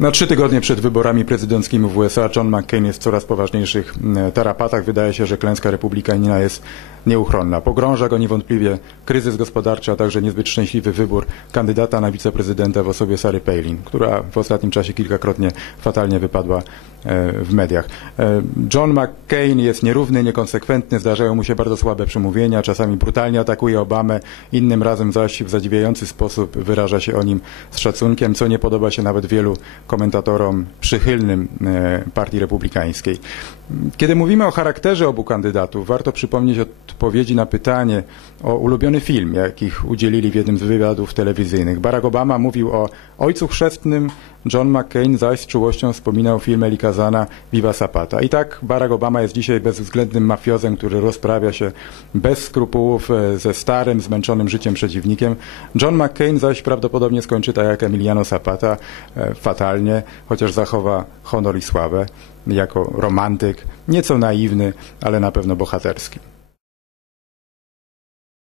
Na trzy tygodnie przed wyborami prezydenckimi w USA John McCain jest w coraz poważniejszych mm, tarapatach. Wydaje się, że klęska republikanina jest nieuchronna. Pogrąża go niewątpliwie kryzys gospodarczy, a także niezbyt szczęśliwy wybór kandydata na wiceprezydenta w osobie Sary Palin, która w ostatnim czasie kilkakrotnie fatalnie wypadła e, w mediach. E, John McCain jest nierówny, niekonsekwentny, zdarzają mu się bardzo słabe przemówienia, czasami brutalnie atakuje Obamę, innym razem zaś w zadziwiający sposób wyraża się o nim z szacunkiem, co nie podoba się nawet wielu komentatorom przychylnym e, Partii Republikańskiej. Kiedy mówimy o charakterze obu kandydatów, warto przypomnieć odpowiedzi na pytanie o ulubiony film, jakich udzielili w jednym z wywiadów telewizyjnych. Barack Obama mówił o Ojcu Chrzestnym, John McCain zaś z czułością wspominał film Eli Kazana Viva Zapata. I tak Barack Obama jest dzisiaj bezwzględnym mafiozem, który rozprawia się bez skrupułów e, ze starym, zmęczonym życiem przeciwnikiem. John McCain zaś prawdopodobnie skończy tak jak Emiliano Zapata, e, fatalnie, chociaż zachowa honor i sławę jako romantyk, nieco naiwny, ale na pewno bohaterski.